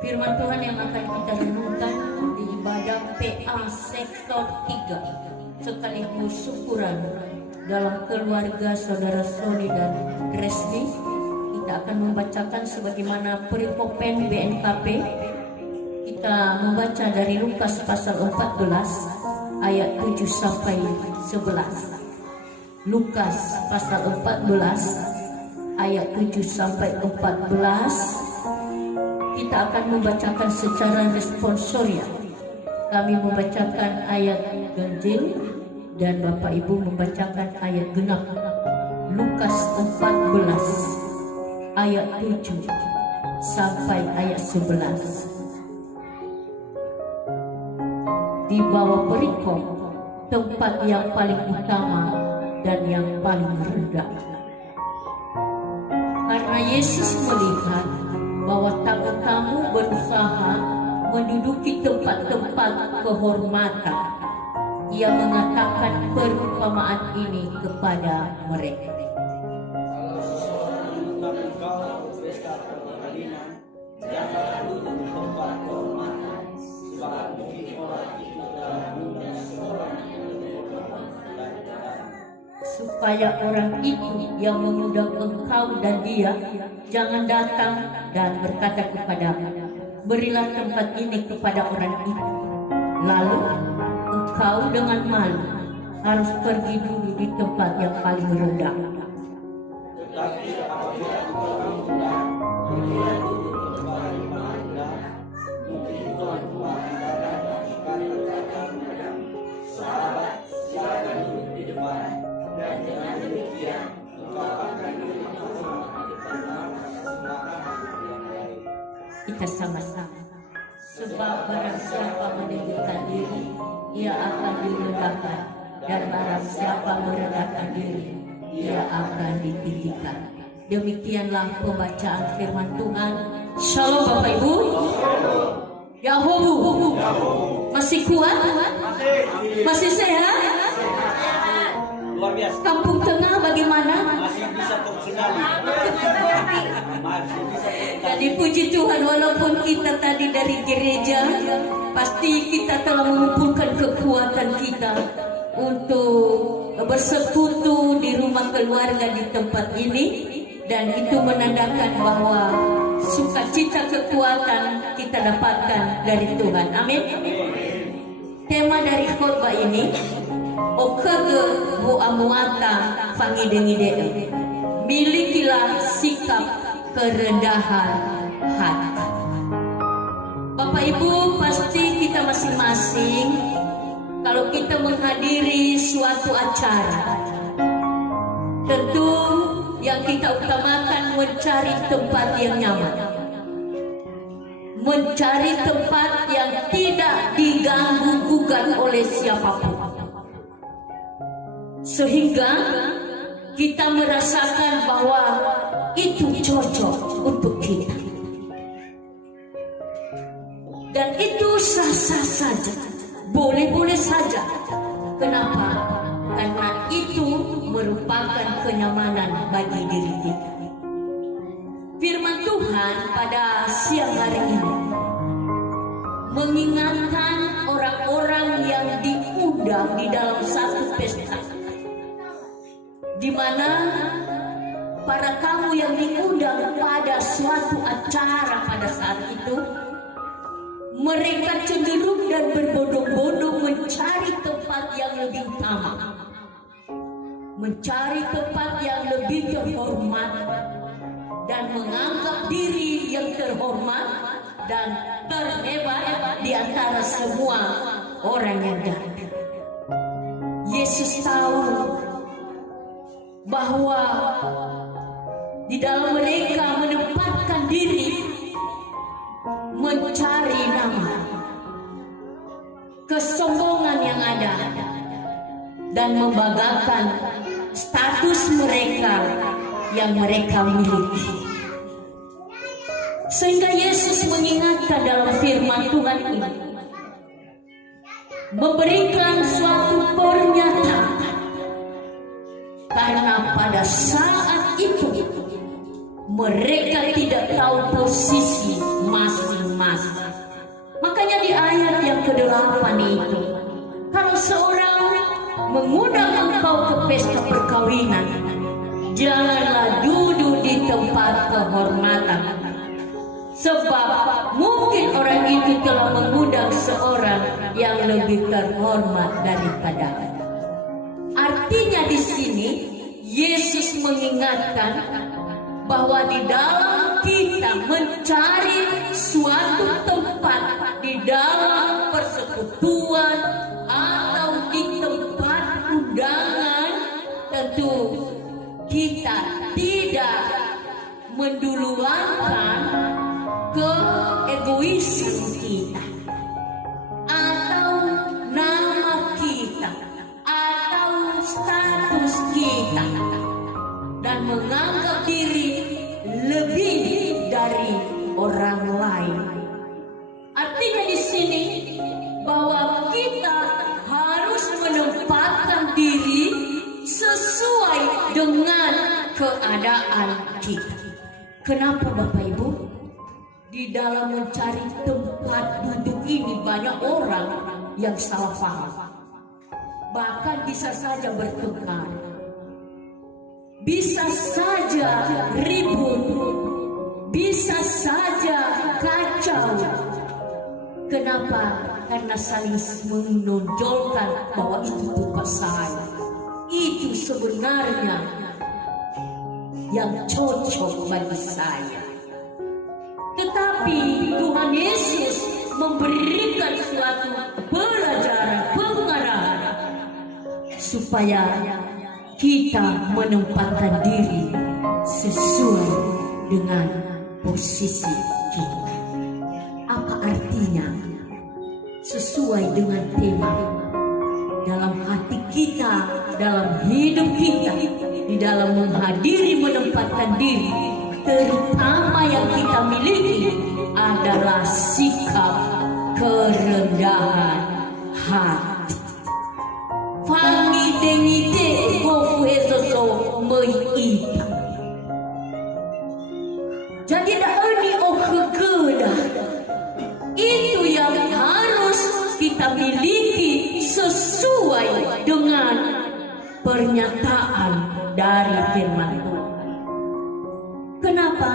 Firman Tuhan yang akan kita renungkan di ibadah PA sektor 3 sekaligus syukuran dalam keluarga saudara Sony dan Resmi. Kita akan membacakan sebagaimana perikopen BNKP. Kita membaca dari Lukas pasal 14 ayat 7 sampai 11. Lukas pasal 14 ayat 7 sampai 14. Kita akan membacakan secara responsorial. Kami membacakan ayat ganjil dan Bapak Ibu membacakan ayat genap. Lukas 14 ayat 7 sampai ayat 11. Di bawah perikop, tempat yang paling utama dan yang paling rendah. Karena Yesus melihat bahwa tamu-tamu berusaha menduduki tempat-tempat kehormatan, Ia mengatakan perumpamaan ini kepada mereka. Kalau seseorang menemukan engkau pesta perkawinan, janganlah duduk di tempat kehormatan, sebab mungkin orang itu telah mengundang seorang yang lebih hormat daripada. Supaya orang itu yang mengundang engkau dan dia jangan datang dan berkata kepadamu, berilah tempat ini kepada orang itu. Lalu engkau dengan malu harus pergi dulu di tempat yang paling rendah. Tetapi apabila engkau undang, pergilah dulu ke tempat yang paling rendah. Mungkin Tuhan rumah antara akan berkata kepadamu, sahabat, silakan duduk di depan. Dan dengan demikian engkau akan menerima hormat di depan makanan yang lain. Kita sama-sama. Sebab barang siapa meninggikan diri, ia akan direndahkan, dan barang siapa merendahkan diri, ia akan ditinggikan. Demikianlah pembacaan firman Tuhan. Shalom Bapak Ibu. Yahobu. Masih kuat? Masih sehat? Luar biasa. Kampung Tengah bagaimana? Masih bisa terkendali. Masih bisa terkendali. Jadi puji Tuhan, walaupun kita tadi dari gereja, pasti kita telah mengumpulkan kekuatan kita untuk bersekutu di rumah keluarga di tempat ini, dan itu menandakan bahwa sukacita kekuatan kita dapatkan dari Tuhan. Amin. Tema dari khotbah ini, okege bu amuata fangide-ngide, milikilah sikap kerendahan hati. Bapak Ibu, pasti kita masing-masing kalau kita menghadiri suatu acara, tentu yang kita utamakan mencari tempat yang nyaman, mencari tempat yang tidak diganggu-gugat oleh siapapun, sehingga kita merasakan bahwa itu cocok untuk kita. Dan itu sah-sah saja, boleh-boleh saja. Kenapa? Karena itu merupakan kenyamanan bagi diri kita. Firman Tuhan pada siang hari ini mengingatkan orang-orang yang diundang di dalam satu pesta, di mana para tamu yang diundang pada suatu acara pada saat itu, mereka cenderung dan berbondong-bondong mencari tempat yang lebih utama, mencari tempat yang lebih terhormat, dan menganggap diri yang terhormat dan terhebat di antara semua orang yang datang. Yesus tahu bahwa di dalam mereka menempatkan diri mencari nama, kesombongan yang ada, dan membanggakan status mereka yang mereka miliki. Sehingga Yesus mengingatkan dalam firman Tuhan ini, memberikan suatu pernyataan, karena pada saat itu mereka tidak tahu posisi masing-masing. engkau ke pesta perkawinan, janganlah duduk di tempat kehormatan, sebab mungkin orang itu telah mengundang seorang yang lebih terhormat daripada. Artinya di sini Yesus mengingatkan bahwa di dalam kita mencari suatu tempat di dalam persekutuan atau di tempat undangan, tentu kita tidak menduluankan keegoisan kita atau nama kita atau status kita dan menganggap diri lebih dari orang lain. Artinya di sini bahwa kita harus menempatkan diri sesuai dengan keadaan kita. Kenapa Bapak Ibu? Di dalam mencari tempat duduk ini banyak orang yang salah paham. Bahkan bisa saja bertengkar, bisa saja ribut, bisa saja kacau. Kenapa? Karena saling menonjolkan bahwa itu tempat saya, itu sebenarnya yang cocok bagi saya. Tetapi Tuhan Yesus memberikan suatu pelajaran, pengarahan supaya kita menempatkan diri sesuai dengan posisi kita. Apa artinya? Sesuai dengan tema dalam hati kita, dalam hidup kita, di dalam menghadiri, menempatkan diri, terutama yang kita miliki adalah sikap kerendahan hati. Fangi dengite gofu esoso meita. Jadi daerni okegeda itu yang harus kita miliki sesuai dengan pernyataan dari firman Tuhan. Kenapa?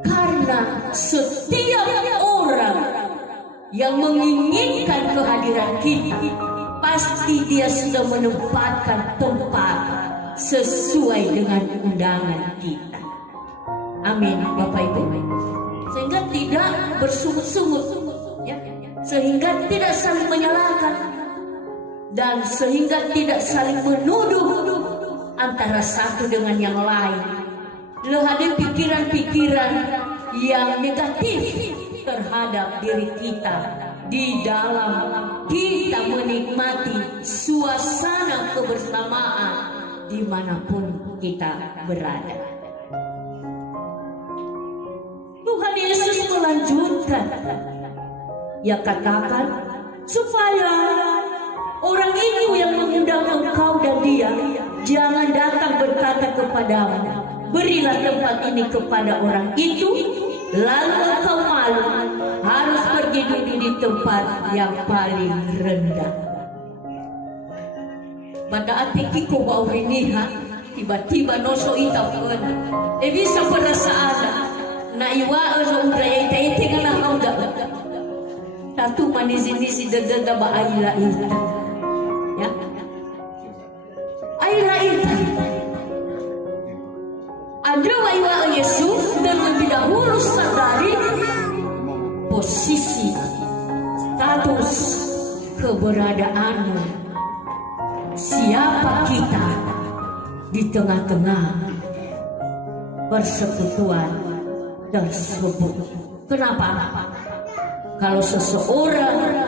Karena setiap orang yang menginginkan kehadiran kita, pasti dia sudah menempatkan tempat sesuai dengan undangan kita. Amin, Bapak Ibu. Sehingga tidak bersungut-sungut, ya. Sehingga tidak saling menyalahkan, dan sehingga tidak saling menuduh antara satu dengan yang lain. Ada pikiran-pikiran yang negatif terhadap diri kita di dalam kita menikmati suasana kebersamaan dimanapun kita berada. Tuhan Yesus melanjutkan, ya katakan supaya orang itu yang mengundang engkau dan dia jangan datang berkata kepadamu, berilah tempat ini kepada orang itu, lalu engkau malu harus pergi duduk di tempat yang paling rendah. Pada hati ko bau riniha, tiba-tiba noso ita pun, bisa perasaan na iwa so uray ite nga na kauda. Tatu manisi-nisi dadada ba ayla ita. Ya. Ayla ita. Ada iwa Yesus dan lebih dahulu sadari posisi, status, keberadaanmu. Siapa kita di tengah-tengah persekutuan tersebut. Kenapa? Kalau seseorang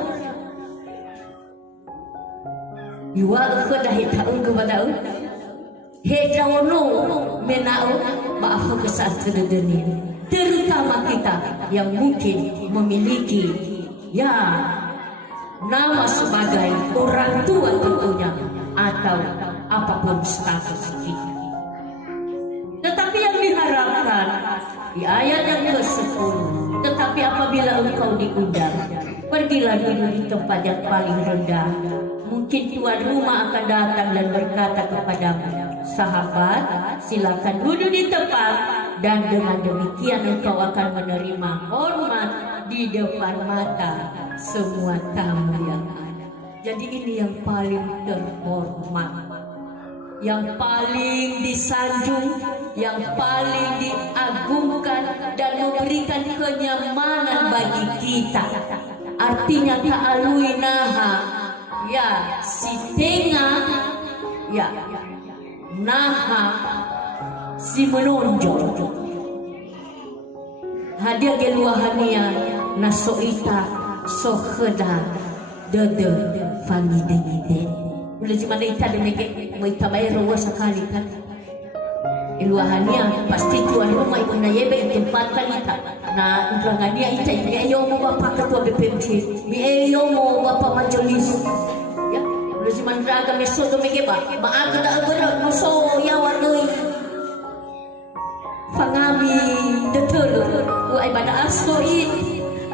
iwa kedah tahu kepada hedawono menau maaf kesan kedeni, terutama kita yang mungkin memiliki ya nama sebagai orang tua tentunya atau apapun status kita. Tetapi yang diharapkan di ayat yang ke-10, tetapi apabila engkau diundang, pergi pergilah dulu di tempat yang paling rendah. Mungkin tuan rumah akan datang dan berkata kepadamu, sahabat, silakan duduk di tempat, dan dengan demikian engkau akan menerima hormat di depan mata semua tamu yang ada. Jadi ini yang paling terhormat, yang paling disanjung, yang paling diagungkan dan memberikan kenyamanan bagi kita. Artinya ta'alui naha, ya si tengah, ya naha si menonjol. Hadiah geluahania nasoita soheda dede fangi dengide. Ulah cuma ita demeke mau ita bayar rawa sekali kan. Iluahania pasti tuan rumah ibu nayebe tempatkan ita. Nah, undangannya ita mi ayo mo bapak ketua BPMC, mi ayo mo bapak majelis. Ya, ulah cuma raga meso demeke ba. Maaga da berat muso ya warnoi. Fangami detul ku ay pada aso it.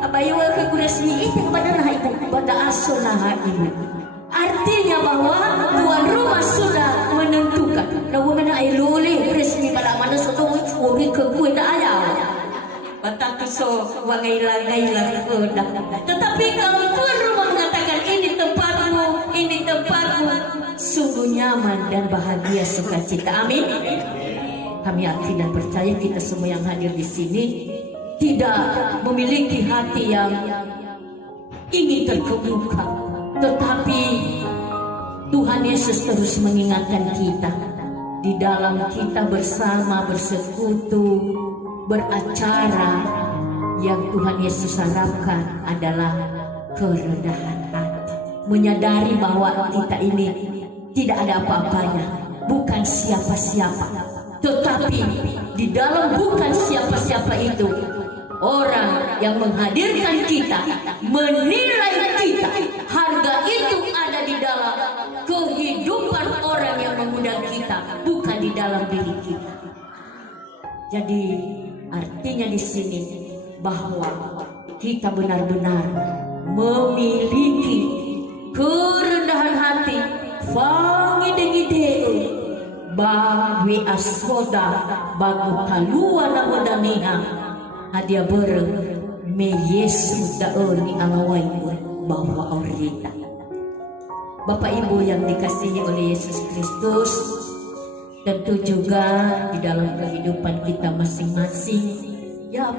Abayo ke kuresmi itu pada nah itu pada aso nah ibu. Artinya bahwa tuan rumah sudah menentukan. Nah, mana ay luli resmi pada mana sudah uri ke kue dah ayah. Batak so wangai-langai udah. Tetapi kalau tuan rumah mengatakan ini tempatmu, sungguh nyaman dan bahagia sukacita. Amin. Kami yakin dan percaya kita semua yang hadir di sini tidak memiliki hati yang ingin terkemuka, tetapi Tuhan Yesus terus mengingatkan kita di dalam kita bersama bersekutu beracara, yang Tuhan Yesus harapkan adalah kerendahan hati, menyadari bahwa kita ini tidak ada apa-apanya, bukan siapa-siapa, tetapi di dalam bukan siapa-siapa itu orang yang menghadirkan kita, menilai kita, harga itu ada di dalam kehidupan orang yang mengundang kita, bukan di dalam diri kita. Jadi artinya di sini bahwa kita benar-benar memiliki kerendahan hati, fangidengideu, bawi asoda, bagu haluan nagodaniha, hadia bereng me Yesus daoni alawai bahwa orita. Bapak Ibu yang dikasihi oleh Yesus Kristus, tentu juga di dalam kehidupan kita masing-masing ya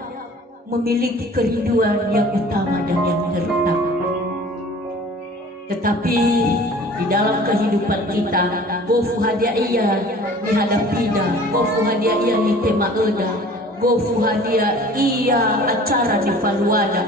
memiliki kerinduan yang utama dan yang terutama. Tetapi di dalam kehidupan kita, gofu hadia iya dihadapida, gofu hadia iya ni tema eda, gofu hadia iya acara di Faluada,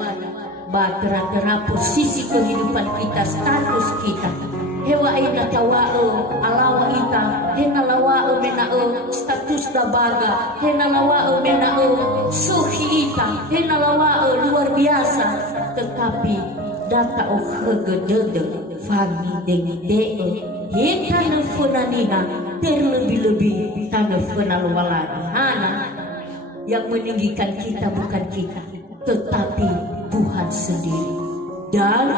batera-tera posisi kehidupan kita, status kita. Hewa ina tawao alawa ita, hena lawao menao status dabaga, hena lawao menao suhi ita, hena lawao luar biasa. Tetapi data o hegedede fami dengideo hita nefunaniha terlebih-lebih tanefuna luwaladihana. Yang meninggikan kita bukan kita, tetapi Tuhan sendiri. Dan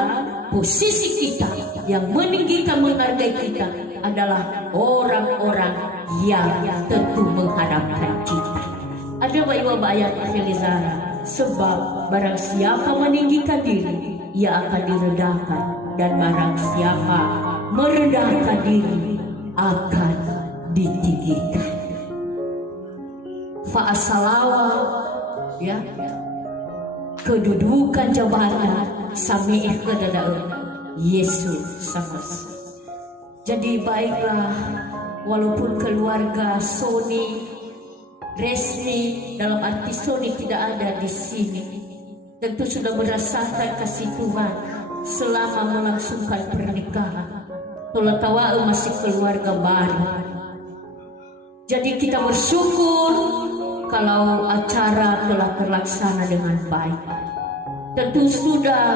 posisi kita yang meninggikan menghargai kita adalah orang-orang yang tentu mengharapkan kita. Ada bayi-bayi ayat Filizara, sebab barang siapa meninggikan diri, ia akan direndahkan, dan barang siapa merendahkan diri akan ditinggikan. Fa'asalawa, ya, kedudukan jabatan sami kedadaan Yesus sama. Jadi baiklah, walaupun keluarga Sony resmi dalam arti Sony tidak ada di sini, tentu sudah merasakan kasih Tuhan selama melangsungkan pernikahan. Tola tawa masih keluarga baru. Jadi kita bersyukur kalau acara telah terlaksana dengan baik. Tentu sudah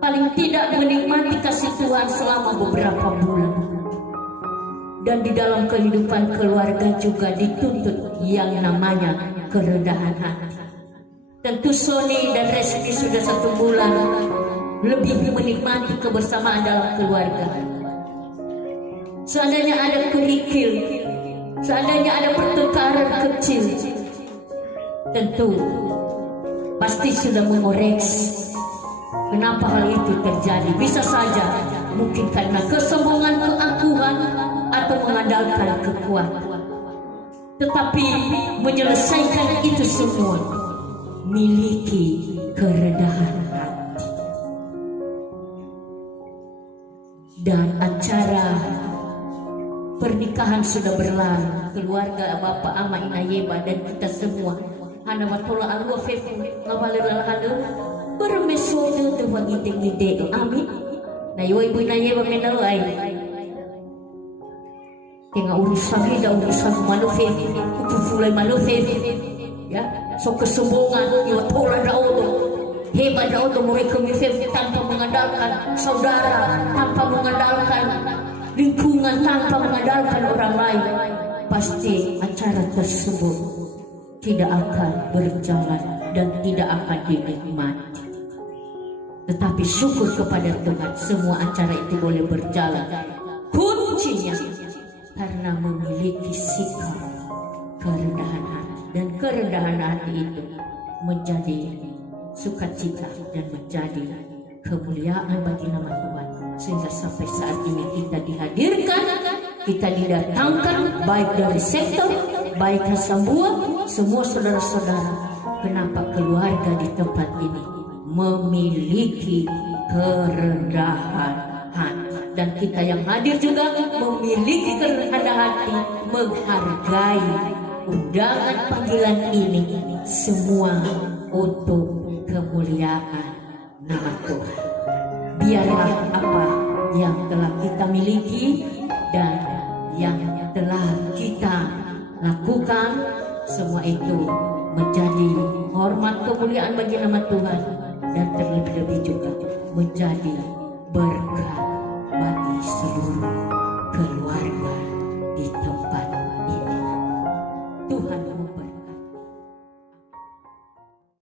paling tidak menikmati kasih Tuhan selama beberapa bulan. Dan di dalam kehidupan keluarga juga dituntut yang namanya kerendahan hati. Tentu Sony dan Reski sudah 1 bulan lebih menikmati kebersamaan dalam keluarga. Seandainya ada kerikil, seandainya ada pertengkaran kecil, tentu pasti sudah mengoreksi kenapa hal itu terjadi. Bisa saja mungkin karena kesombongan, keangkuhan, atau mengandalkan kekuatan. Tetapi menyelesaikan itu semua miliki kerendahan hati. Dan acara pernikahan sudah berlalu. Keluarga Bapak Ama Inayeba dan kita semua hana watola alwa fefu ngawalala halu bermesodo tu wangide-ngide. Amin. Na ibu Inayeba menalai tengah urusan kita, urusan manusia, itu fulai manusia, ya. So kesombongan, ya tola daudo, hebat daudo mereka misalnya tanpa mengandalkan saudara, tanpa mengandalkan lingkungan, tanpa mengandalkan orang lain, pasti acara tersebut tidak akan berjalan dan tidak akan dinikmati. Tetapi syukur kepada Tuhan, semua acara itu boleh berjalan. Kuncinya karena memiliki sikap kerendahan hati, dan kerendahan hati itu menjadi sukacita dan menjadi kemuliaan bagi nama Tuhan, sehingga sampai saat ini kita dihadirkan, kita didatangkan baik dari sektor, baik Hasambua, semua saudara-saudara. Kenapa keluarga di tempat ini memiliki kerendahan hati? Dan kita yang hadir juga memiliki kerendahan hati, menghargai undangan panggilan ini semua untuk kemuliaan nama Tuhan. Biarlah apa yang telah kita miliki dan yang telah kita lakukan, semua itu menjadi hormat kemuliaan bagi nama Tuhan, dan terlebih-lebih juga menjadi berkat bagi seluruh